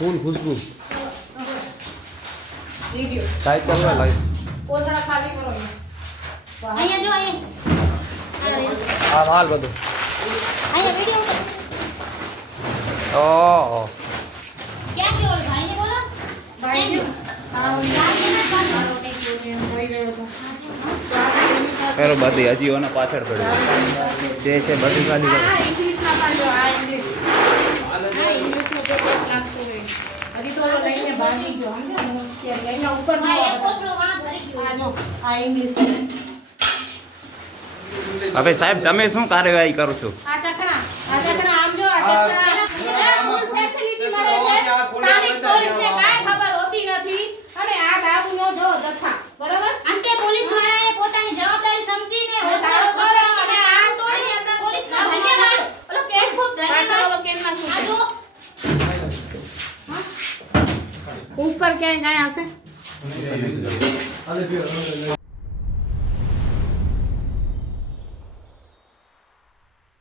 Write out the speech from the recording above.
फूल खुशबू video tight करवा light कोथड़ा खाली करो અહીંયા જો અહીંયા आ माल બધું અહીંયા વિડિયો ઓહો ક્યાં ગયો ભાઈને બોલો ભાઈ થેન્ક યુ હા ભાઈ રહ્યો તો પેરો બધી હજી ઓને પાછળ પડ્યો જે છે બધી ખાલી આ ઇંગ્લિશ ના પાડો આ ઇંગ્લિશ નો પેપર લાગતો હે હજી તો લઈને ભાગી ગયો સમજે અહીંયા ઉપર હા ના એક કોથળો વાં ભરી ગયો આ જો આ ઇંગ્લિશ હવે સાહેબ તમે શું કાર્યવાહી કરો છો આ ચકરા આમ જો આ ચકરા ફૂલ ફેસિલિટી મળે છે સ્થાનિક પોલીસને કાંઈ ખબર હોતી નથી અને આ દારૂનો જો જથ્થા બરાબર અંતે પોલીસ વાળાએ પોતાની જવાબદારી સમજીને તારો હોદ્દા ગળો અને આ તોડી અંદર પોલીસનો ધન્યવાદ ઓલો કેમ ખૂબ ધન્યવાદ ઓલો કેમ ના આ જો ઉપર ક્યાંય ગયા હશે